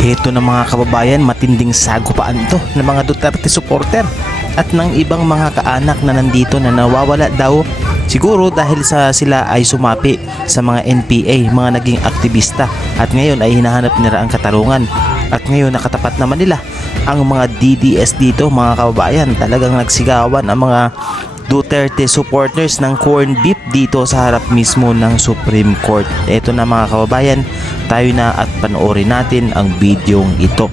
Heto na mga kababayan, matinding sagupaan ito ng mga Duterte supporter at ng ibang mga kaanak na nandito na nawawala daw, siguro dahil sila ay sumapi sa mga NPA, mga naging aktivista, at ngayon ay hinahanap nila ang katarungan. At ngayon nakatapat naman nila ang mga DDS dito mga kababayan. Talagang nagsigawan ang mga Duterte supporters ng corn beef dito sa harap mismo ng Supreme Court. Ito na mga kababayan, tayo na at panoorin natin ang bidyong ito.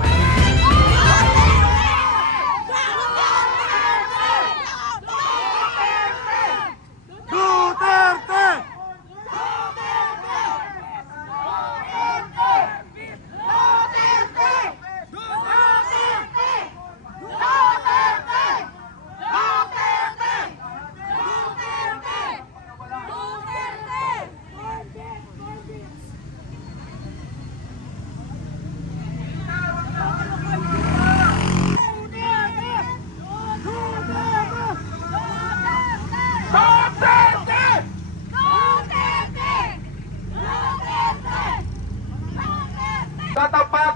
Sa tapat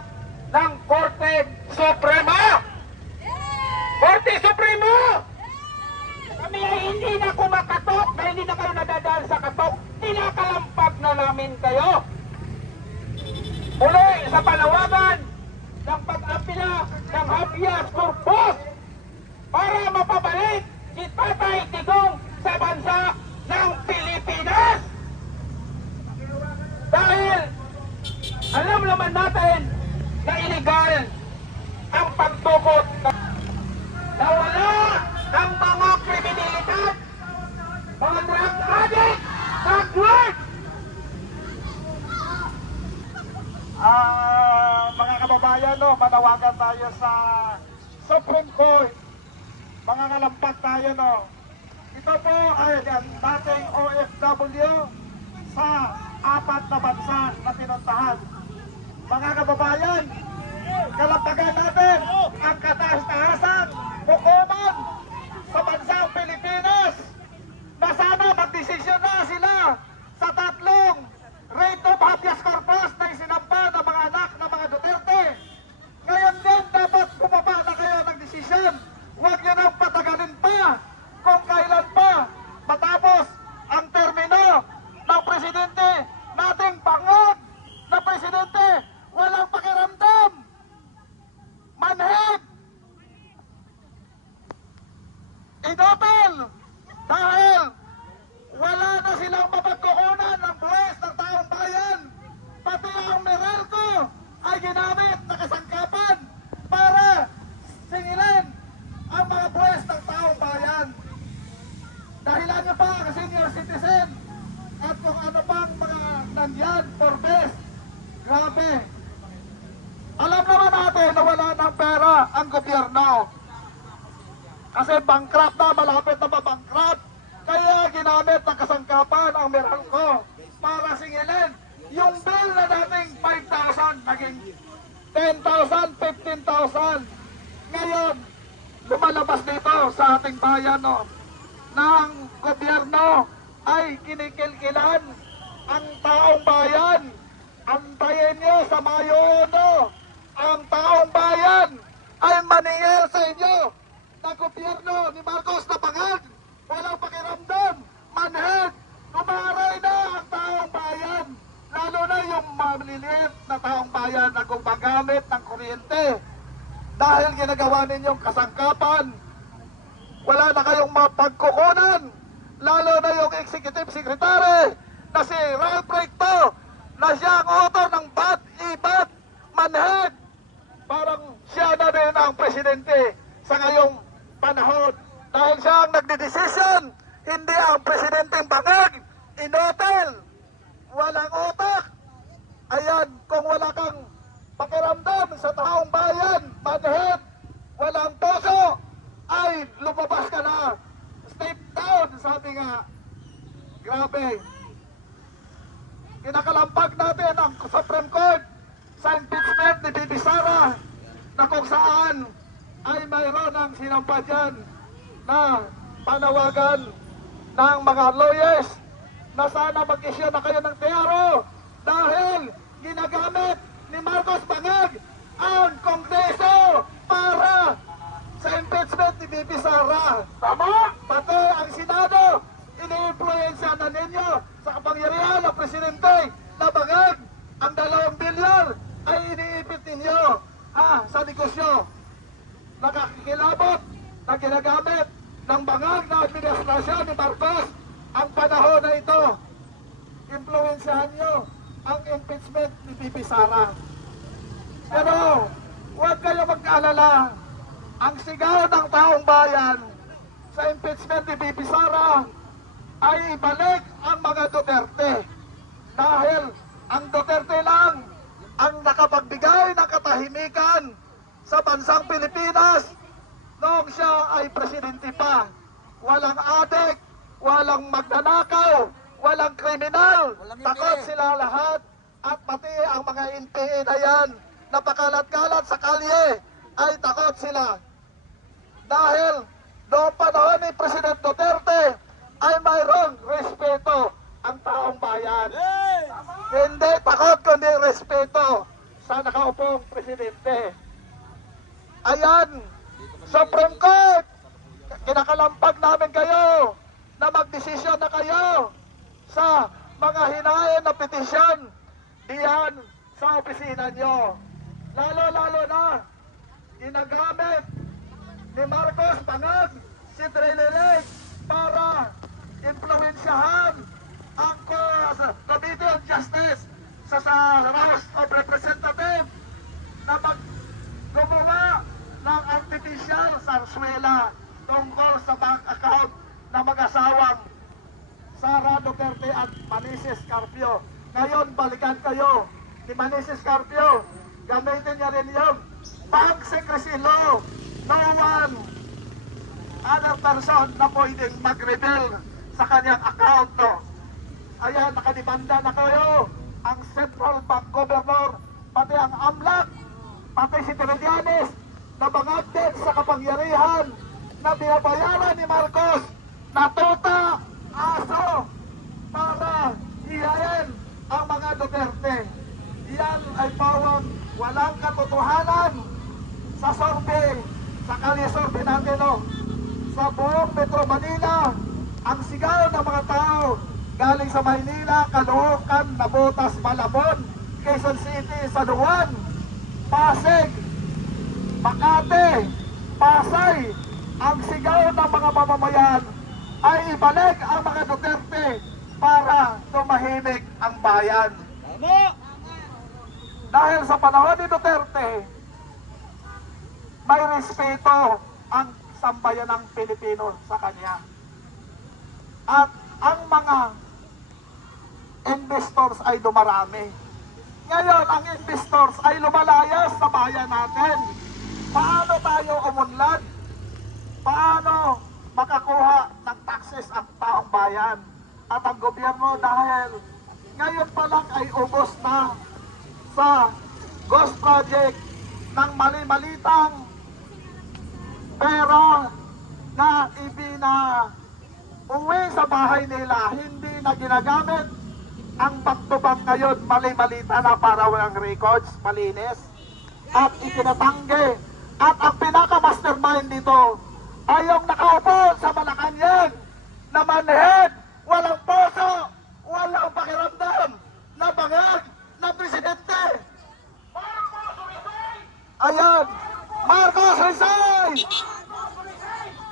ng Korte Suprema! Korte Suprema! Kami ay hindi na kumakatok, na hindi na kayo nadadaan sa katok. Tinakalampag na namin kayo. Muli sa panawagan ng pag-apila ng habeas corpus para mapabalik si Tatay Digong sa bansa ng Pilipinas. Dahil alam naman natin na illegal ang pagtukot na wala ang mga kriminalidad, mga drug addict, drug lord. Mga kababayan, manawagan tayo sa Supreme Court. Mga kalampak tayo, Ito po ay ang dating OFW sa 4 na bansa na pinuntahan. Mga kababayan, kalampagan natin ang kataas-taasang hukuman sa bansang Pilipinas na sana magdesisyon na sila sa 3 rate of habeas corpus na isinampa ng mga anak ng mga Duterte. Ngayon din dapat bumaba na kayo ng desisyon. Huwag nyo nang patagalin pa kung kailan pa matapos ang termino ng presidente nating bangag na presidente. Walang pakiramdam, manhid, inopel, dahil wala na silang mapagkukunan ng buwis ng taong bayan. Pati ang Meralco ay ginamit na kasangkapan para singilin ang mga buwis ng taong bayan. Dahilan nyo pa ang senior citizen at kung ano pang mga nandyan for best. Grabe. Alam naman natin na wala ng pera ang gobyerno. Kasi bankrupt na, malapit na mabankrupt. Kaya ginamit ng kasangkapan ang Meralco para singilin yung bill na dating 5,000 naging 10,000, 15,000. Ngayon, lumalabas dito sa ating bayan na ang gobyerno ay kinikilkilan ang taong bayan. Antayin nyo sa Mayo 1, ang taong bayan ay maningil sa inyo na gobyerno ni Marcos na bangag. Walang pakiramdam, manhid, umaray na ang taong bayan. Lalo na yung maliliit na taong bayan na gumagamit ng kuryente. Dahil ginagawa ninyong kasangkapan, wala na kayong mapagkukunan. Lalo na yung executive secretary na si Ralph Recto, na siya ang author ng Bad Ibat Manhid. Parang siya na din ang presidente sa ngayong panahon. Dahil siya ang nagdidesisyon, hindi ang presidenteng bangag, inotel, walang utak. Ayan, kung wala kang pakiramdam sa taong bayan, manhid, walang puso, ay lumabas ka na. Step down, sabi nga. Grabe. Kinakalampag natin ang Supreme Court sa impeachment ni Bibi Sara na kung saan ay mayroon ang sinampa dyan na panawagan ng mga lawyers na sana mag-issue na kayo ng TRO dahil ginagamit ni Marcos Bangag sa negosyo. Nakakikilabot na ginagamit ng bangag na administrasyon ni Marcos ang panahon na ito. Impluwensyahan nyo ang impeachment ni VP Sara. Pero huwag kayo mag-alala. Ang sigaw ng taong bayan sa impeachment ni VP Sara ay ibalik ang mga Duterte. Dahil ang Duterte lang ang nakapagbigay ng katahimikan sa bansang Pilipinas noong siya ay presidente pa. Walang adik, walang magnanakaw, walang kriminal. Takot sila lahat at pati ang mga NPA na yan na pakalat-kalat sa kalye ay takot sila. Dahil noong panahon ni President Duterte ay mayroong respeto ang taong bayan. Hindi takot kundi respeto sa nakaupong presidente. Ayan, Supreme Court, kinakalampag namin kayo na magdesisyon na kayo sa mga hinahin na petisyon diyan sa opisina nyo. Lalo-lalo na ginagamit ni Marcos Bangag si Trinidad para influensyahan ang Committee on Justice sa House of Representatives na gumawa ng artificial sarsuela tungkol sa bank account na mag-asawang Sara Duterte at Manises Carpio. Ngayon, balikan kayo ni Manises Carpio. Gamitin niya rin yung bank secrecy law. No one other person na pwedeng mag-reveal sa kanyang account. No. Ayan, nakadibanda na kayo ang Central Bank Governor, pati ang AMLAC, pati si Tiredianes, na bangag din sa kapangyarihan na binabayaran ni Marcos na tuta, aso, para ihayin ang mga Duterte. Yan ay pawang walang katotohanan sa survey, sa kalisurvey natin, no? Sa buong Metro Manila, ang sigaw ng mga tao galing sa Maynila, Caloocan, Navotas, Malabon, Quezon City, San Juan, Pasig, Makati, Pasay, ang sigaw ng mga mamamayan ay ibalik ang mga Duterte para tumahimik ang bayan. Dahil sa panahon ni Duterte, may respeto ang sambayan ng Pilipino sa kanya. At ang mga investors ay dumarami. Ngayon, ang investors ay lumalayas sa bayan natin. Paano tayo umunlad? Paano makakuha ng taxes ang taong bayan? At ang gobyerno dahil ngayon pa lang ay ubos na sa ghost project ng mali-malitang pera na uwi sa bahay nila, hindi na ginagamit ang back-to-back ngayon, mali-malita na para walang records, malinis, at ikinatanggi. At ang pinaka-mastermind dito ay yung nakaupo sa Malacanang na manhead, walang puso, walang pakiramdam, na bangag, na presidente. Ayan, Marcos resign!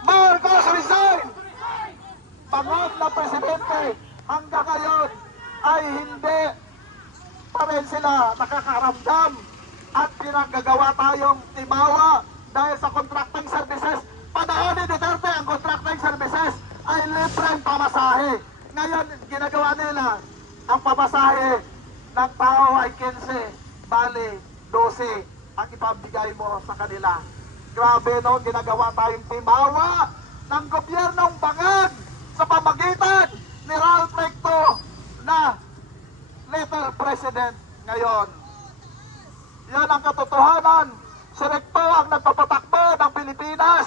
Marcos resign! Bangag na presidente, hanggang ngayon ay hindi pa rin sila nakakaramdam at pinagagawa tayong timawa dahil sa contracting services. Panahon ni Duterte, ang contracting services ay libreng pamasahe. Ngayon, ginagawa nila ang pamasahe ng tao ay 15, bali 12 ang ipabigay mo sa kanila. Grabe, no? Ginagawa tayong timawa ng gobyernong bangag sa pamagitan ni Ralph Recto na little president ngayon. Yan ang katotohanan. Si Recto ang nagpapatakbo ng Pilipinas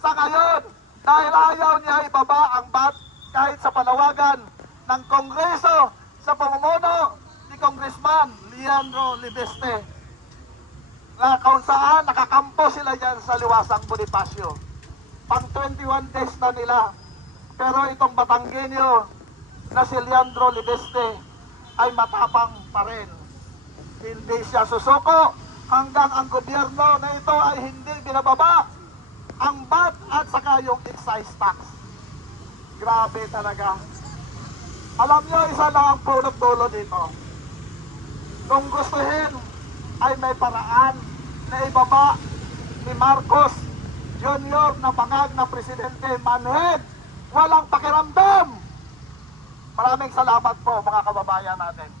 sa ngayon dahil ayaw niya ibaba ang BAT kahit sa panawagan ng Kongreso sa pamumuno ni Congressman Leandro Libeste, na kung saan nakakampo sila dyan sa Liwasang Bonifacio. Pang 21 days na nila. Pero itong Batanggenyo na si Leandro Libeste ay matapang pa rin. Hindi siya susuko hanggang ang gobyerno na ito ay hindi binababa ang VAT at saka yung excise tax. Grabe talaga. Alam nyo, isa lang ang punot dulo dito. Kung gustuhin ay may paraan na ibaba ni Marcos Jr. na bangag na presidente, manhid, walang pakiramdam. Maraming salamat po mga kababayan natin.